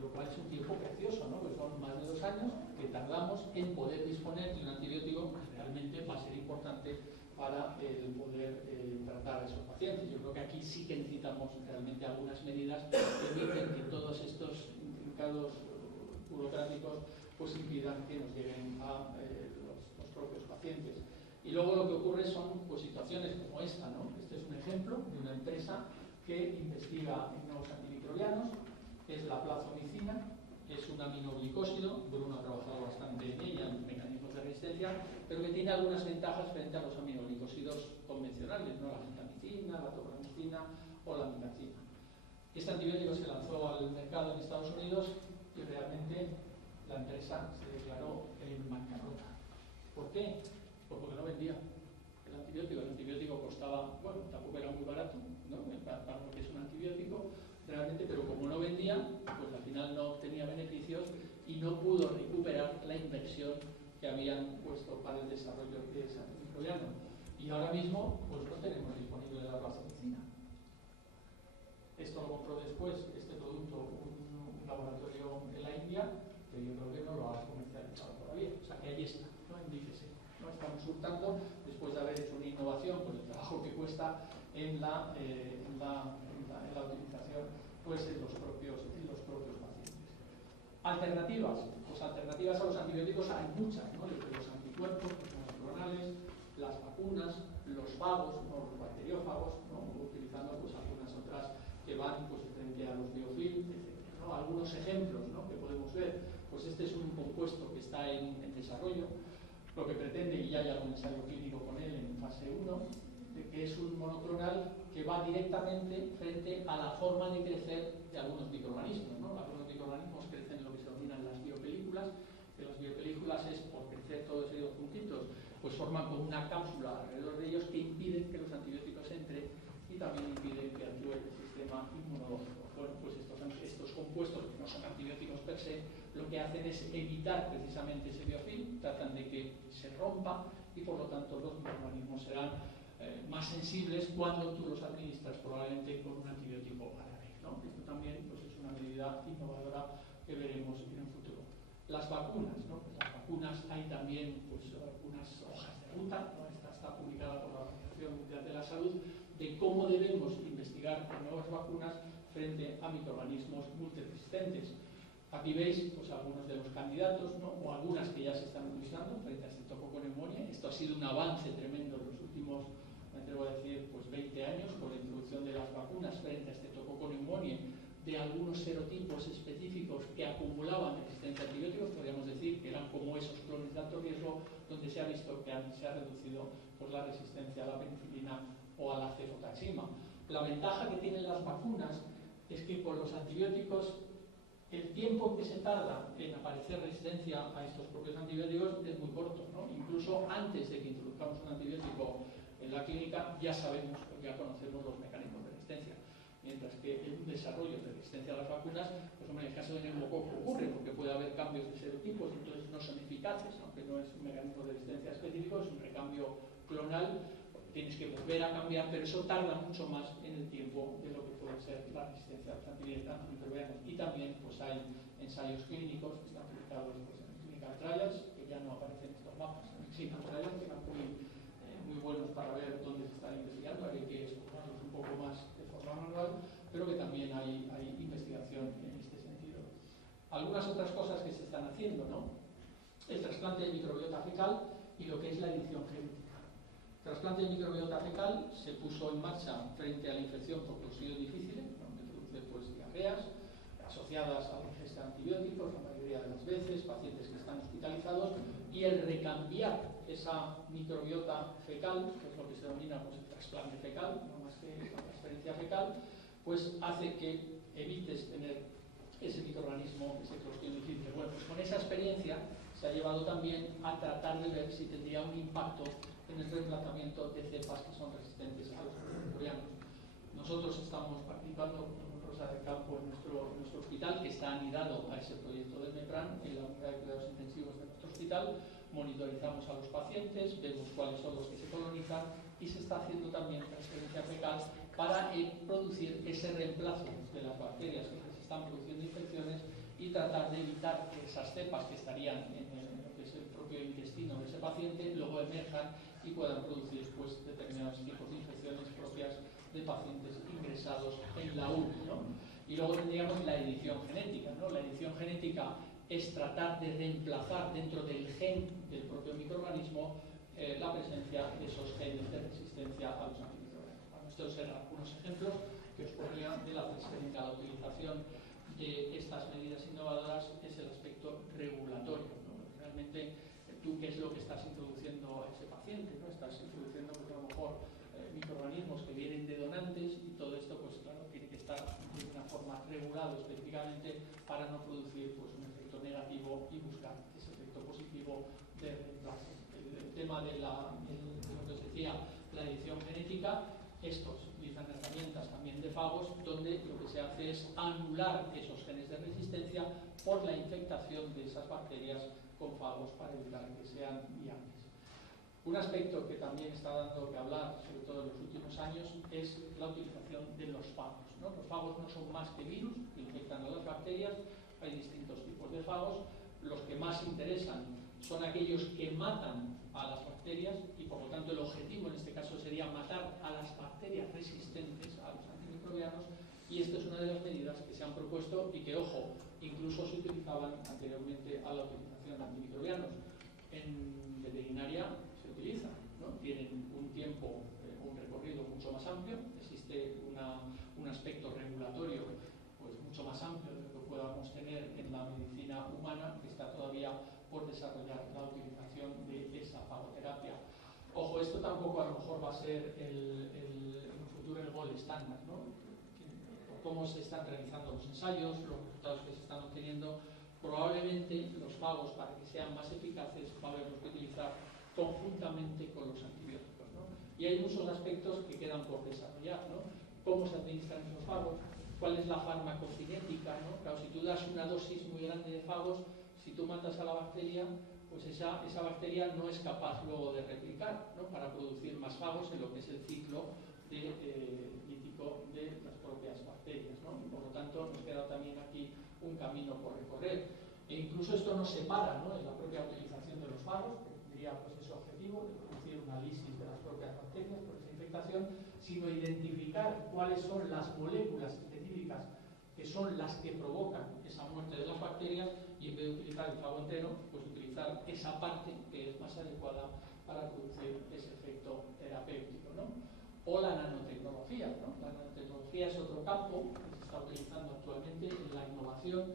lo cual es un tiempo precioso, ¿no? Pues son más de 2 años que tardamos en poder disponer de un antibiótico que realmente va a ser importante para poder tratar a esos pacientes. Yo creo que aquí sí que necesitamos realmente algunas medidas que eviten que todos estos intrincados burocráticos pues impidan que nos lleguen a los propios pacientes. Y luego lo que ocurre son pues, situaciones como esta, ¿no? Este es un ejemplo de una empresa que investiga en nuevos antimicrobianos, es la plazomicina, es un aminoglicósido, Bruno ha trabajado bastante en ella, en mecanismos de resistencia, pero que tiene algunas ventajas frente a los aminoglicósidos convencionales, ¿no? La gentamicina, la tobramicina o la miracina. Este antibiótico se lanzó al mercado en Estados Unidos y realmente la empresa se declaró en bancarrota. ¿Por qué? Pues porque no vendía el antibiótico costaba, bueno, tampoco era muy barato, ¿no? Para lo que es un antibiótico realmente, pero como no vendía, pues al final no obtenía beneficios y no pudo recuperar la inversión que habían puesto para el desarrollo de ese antimicrobiano. Y ahora mismo pues no tenemos disponible la plazomicina. Esto lo compró después, este producto, un laboratorio en la India, pero yo creo que no lo ha comercializado todavía. O sea que ahí está, ¿no? En DICES. ¿No? Estamos hurtando, después de haber hecho una innovación, por el trabajo que cuesta en la utilización pues, en los propios pacientes. Alternativas. Pues alternativas a los antibióticos hay muchas, ¿no? Desde los anticuerpos, los monoclonales, las vacunas, los fagos, ¿no? Los bacteriófagos, ¿no? Utilizando pues, algunas otras que van pues, frente a los biofilm, etc., ¿no? Algunos ejemplos, ¿no? Que podemos ver, pues este es un compuesto que está en desarrollo, lo que pretende, y ya hay algún ensayo clínico con él en fase 1, de que es un monoclonal que va directamente frente a la forma de crecer de algunos microorganismos, ¿no? Algunos microorganismos crecen en lo que se denominan las biopelículas, que las biopelículas es por crecer todos esos juntitos, pues forman como una cápsula alrededor de ellos que impiden que los antibióticos entren y también impiden que actúe el sistema inmunológico. Bueno, pues estos compuestos, que no son antibióticos per se, lo que hacen es evitar precisamente ese biofilm, tratan de que se rompa y por lo tanto los microorganismos serán más sensibles cuando tú los administras probablemente con un antibiótico a la vez, ¿no? Esto también pues, es una medida innovadora que veremos en un futuro. Las vacunas, ¿no? Pues las vacunas hay también pues, algunas hojas de ruta, ¿no? Esta está publicada por la Organización Mundial de la Salud, de cómo debemos investigar nuevas vacunas frente a microorganismos multiresistentes. Aquí veis pues, algunos de los candidatos, ¿no? O algunas que ya se están utilizando frente a estreptococo-neumonía. Esto ha sido un avance tremendo en los últimos, me atrevo a decir, pues 20 años con la introducción de las vacunas frente a estreptococo-neumonía de algunos serotipos específicos que acumulaban resistencia a antibióticos, podríamos decir que eran como esos clones de alto riesgo, donde se ha visto que se ha reducido pues, la resistencia a la penicilina o a la cefotaxima. La ventaja que tienen las vacunas es que con los antibióticos el tiempo que se tarda en aparecer resistencia a estos propios antibióticos es muy corto, ¿no? Incluso antes de que introduzcamos un antibiótico en la clínica ya sabemos, ya conocemos los mecanismos de resistencia. Mientras que en un desarrollo de resistencia a las vacunas, pues hombre, en el caso de neumococo ocurre, porque puede haber cambios de serotipos, entonces no son eficaces, aunque no es un mecanismo de resistencia específico, es un recambio clonal, tienes que volver a cambiar, pero eso tarda mucho más en el tiempo de lo que puede ser la resistencia a los antimicrobianos. Y también pues hay ensayos clínicos que están publicados pues, en Clinical Trials, que ya no aparecen estos mapas, en Clinical Trials, que eran muy buenos para ver dónde se está investigando, hay que explorarlos un poco más de forma manual, pero que también hay investigación en este sentido. Algunas otras cosas que se están haciendo, ¿no? El trasplante de microbiota fecal y lo que es la edición genética. El trasplante de microbiota fecal se puso en marcha frente a la infección por clostridios difíciles, ¿no? Que produce pues, diarreas asociadas a la ingesta de antibióticos, la mayoría de las veces, pacientes que están hospitalizados, y el recambiar esa microbiota fecal, que es lo que se denomina pues, el trasplante fecal, no más que la transferencia fecal, pues hace que evites tener ese microorganismo, ese clostridio difícil. Bueno, pues con esa experiencia se ha llevado también a tratar de ver si tendría un impacto en el reemplazamiento de cepas que son resistentes a los microbianos. Nosotros estamos participando con Rosa del Campo en nuestro hospital, que está anidado a ese proyecto del MEPRAN, en la unidad de cuidados intensivos de nuestro hospital. Monitorizamos a los pacientes, vemos cuáles son los que se colonizan y se está haciendo también transferencia fecal para producir ese reemplazo de las bacterias que se están produciendo infecciones y tratar de evitar que esas cepas que estarían en lo que es el propio intestino de ese paciente luego emerjan y puedan producir pues, determinados tipos de infecciones propias de pacientes ingresados en la UCI, ¿no? Y luego tendríamos la edición genética, ¿no? La edición genética es tratar de reemplazar dentro del gen del propio microorganismo la presencia de esos genes de resistencia a los antimicrobianos. Bueno, estos eran algunos ejemplos que os ponía de la transferencia. La utilización de estas medidas innovadoras es el aspecto regulatorio, ¿no? Realmente, tú qué es lo que estás introduciendo a ese paciente, ¿no? Estás introduciendo, pues, a lo mejor microorganismos que vienen de donantes, y todo esto, pues claro, tiene que estar de una forma regulado específicamente para no producir, pues, un efecto negativo y buscar ese efecto positivo de reemplazo. El tema de lo que os decía, la edición genética, estos utilizan herramientas también de fagos, donde lo que se hace es anular esos genes de resistencia por la infectación de esas bacterias con fagos para evitar que sean viables. Un aspecto que también está dando que hablar, sobre todo en los últimos años, es la utilización de los fagos, ¿no? Los fagos no son más que virus que infectan a las bacterias. Hay distintos tipos de fagos. Los que más interesan son aquellos que matan a las bacterias, y por lo tanto el objetivo en este caso sería matar a las bacterias resistentes a los antimicrobianos, y esta es una de las medidas que se han propuesto y que, ojo, incluso se utilizaban anteriormente a la utilización de antimicrobianos. En veterinaria se utilizan, ¿no? Tienen un tiempo, un recorrido mucho más amplio, existe un aspecto regulatorio, pues, mucho más amplio de lo que podamos tener en la medicina humana, que está todavía por desarrollar la utilización de esa fagoterapia. Ojo, esto tampoco a lo mejor va a ser en un futuro el gold estándar, ¿no? Por cómo se están realizando los ensayos, los resultados que se están obteniendo, probablemente los fagos, para que sean más eficaces, va a haberlos que utilizar conjuntamente con los antibióticos, ¿no? Y hay muchos aspectos que quedan por desarrollar, ¿no? ¿Cómo se administran esos fagos? ¿Cuál es la farmacocinética, ¿no? Claro, si tú das una dosis muy grande de fagos, si tú matas a la bacteria, pues esa bacteria no es capaz luego de replicar, ¿no? Para producir más fagos en lo que es el ciclo lítico de las propias bacterias, ¿no? Y por lo tanto nos queda también aquí un camino por recorrer. E incluso esto nos separa, ¿no? En la propia utilización de los fagos, que tendría, pues, ese objetivo de producir una lisis de las propias bacterias por esa infectación, sino identificar cuáles son las moléculas específicas que son las que provocan esa muerte de las bacterias, y en vez de utilizar el fago entero, pues utilizar esa parte que es más adecuada para producir ese efecto terapéutico, ¿no? O la nanotecnología, ¿no? La nanotecnología es otro campo que se está utilizando actualmente en la innovación,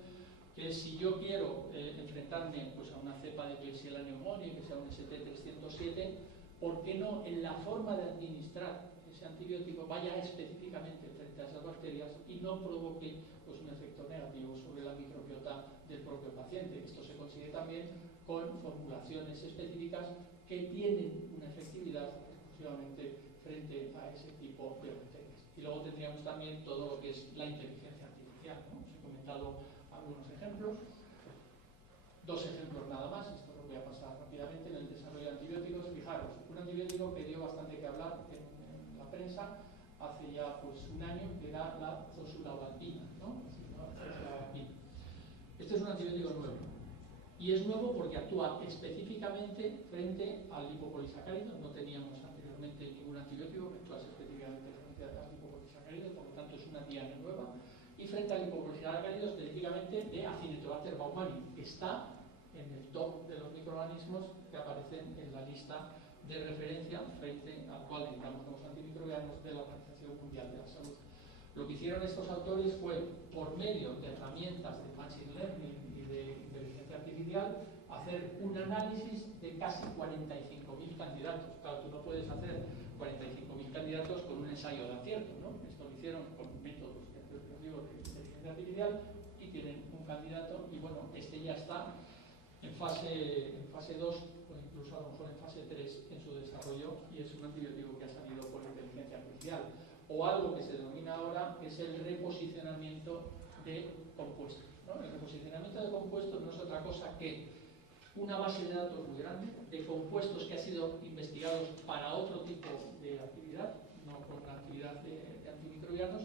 que si yo quiero enfrentarme, pues, a una cepa de Klebsiella pneumoniae, que sea un ST307, ¿por qué no en la forma de administrar ese antibiótico vaya específicamente frente a esas bacterias y no provoque, pues, un efecto negativo sobre la microbiota del propio paciente? Esto se consigue también con formulaciones específicas que tienen una efectividad exclusivamente frente a ese tipo de bacterias. Y luego tendríamos también todo lo que es la inteligencia artificial, ¿no? Os he comentado algunos ejemplos. Dos ejemplos nada más, esto lo voy a pasar rápidamente. En el desarrollo de antibióticos, fijaros, un antibiótico que dio bastante que hablar en la prensa hace ya, pues, un año, que era la zosurabalpina, ¿no? Este es un antibiótico nuevo, y es nuevo porque actúa específicamente frente al lipopolisacárido. No teníamos anteriormente ningún antibiótico que actuase específicamente frente al lipopolisacárido, por lo tanto es una diana nueva. Y frente al lipopolisacárido específicamente de Acinetobacter baumannii, que está en el top de los microorganismos que aparecen en la lista de referencia frente al cual dedicamos los antimicrobianos de la Organización Mundial de la Salud. Lo que hicieron estos autores fue, por medio de herramientas de machine learning y de inteligencia artificial, hacer un análisis de casi 45.000 candidatos. Claro, tú no puedes hacer 45.000 candidatos con un ensayo de acierto, ¿no? Esto lo hicieron con métodos de inteligencia artificial, y tienen un candidato, y bueno, este ya está en fase 2, o incluso a lo mejor en fase 3 en su desarrollo, y es un antibiótico que ha salido por inteligencia artificial. O algo que se denomina ahora, que es el reposicionamiento de compuestos, ¿no? El reposicionamiento de compuestos no es otra cosa que una base de datos muy grande de compuestos que han sido investigados para otro tipo de actividad, no con la actividad de antimicrobianos,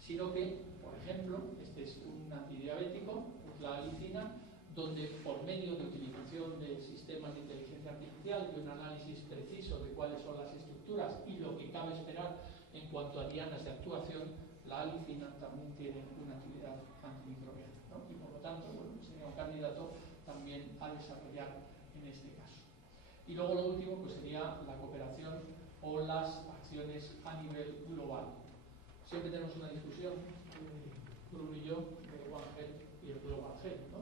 sino que, por ejemplo, este es un antidiabético, la alicina, donde por medio de utilización de sistemas de inteligencia artificial y un análisis preciso de cuáles son las estructuras y lo que cabe esperar en cuanto a dianas de actuación, la alicina también tiene una actividad antimicrobiana, ¿no? Y por lo por tanto, bueno, sería un candidato también a desarrollar en este caso. Y luego lo último pues sería la cooperación o las acciones a nivel global. Siempre tenemos una discusión, Bruno y yo, de One Health y el Global Health, ¿no?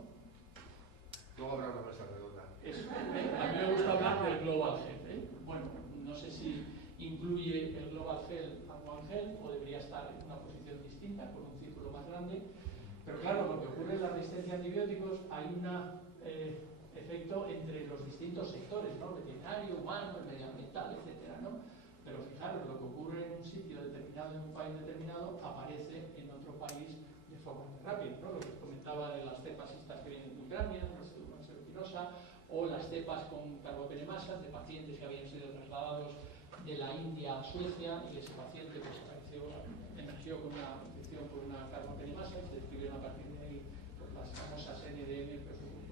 Luego habrá una mesa redonda. Eso, a mí me gusta hablar del Global Health, ¿eh? Bueno, no sé si incluye el Global Health a One Health o debería estar en una posición distinta, con un círculo más grande. Pero claro, lo que ocurre en la resistencia a antibióticos, hay un efecto entre los distintos sectores, ¿no? Veterinario, humano, medioambiental, etcétera, ¿no? Pero fijaros, lo que ocurre en un sitio determinado, en un país determinado, aparece en otro país de forma muy rápida, ¿no? Lo que os comentaba de las cepas estas que vienen de Ucrania, una serotinosa, o las cepas con carbapenemasas de pacientes que habían sido trasladados de la India a Suecia y ese paciente pues emergió con una infección por una carbapenemasa y se describieron a partir de ahí pues, las famosas NDM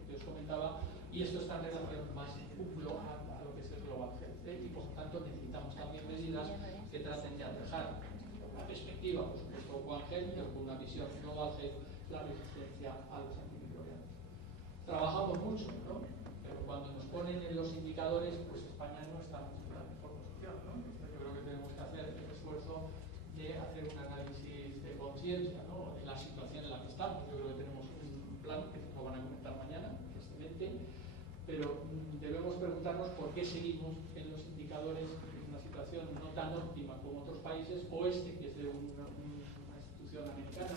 que os comentaba, y esto está en relación más a lo que es el Global Health, y por lo tanto necesitamos también medidas que traten de alejar la perspectiva, por supuesto, One Health, pero con una visión Global Health, la resistencia a los antimicrobianos. Trabajamos mucho, ¿no? Pero cuando nos ponen en los indicadores, pues España no está en la mejor posición, ¿no? Entonces yo creo que tenemos que hacer el esfuerzo de hacer un análisis de conciencia, ¿no? De la situación en la que estamos. Yo creo que tenemos un plan que nos lo van a comentar mañana, que es excelente, pero debemos preguntarnos por qué seguimos en los indicadores en una situación no tan óptima como otros países, o este, que es de una institución americana,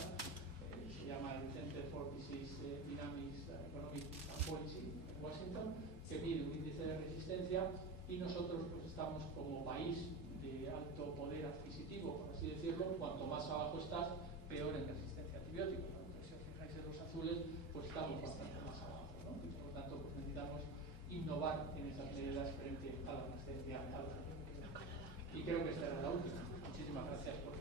se llama el Center for Disease Dynamics, Economics and Policy en Washington, que mide un índice de resistencia, y nosotros pues estamos como país de alto poder adquisitivo, por así decirlo, cuanto más abajo estás, peor en resistencia a antibióticos, ¿no? Entonces, si os fijáis en los azules, pues estamos bastante más abajo, ¿no? Y por lo tanto pues necesitamos innovar en esas medidas frente a la resistencia a los antibióticos. Y creo que esta era la última. Muchísimas gracias por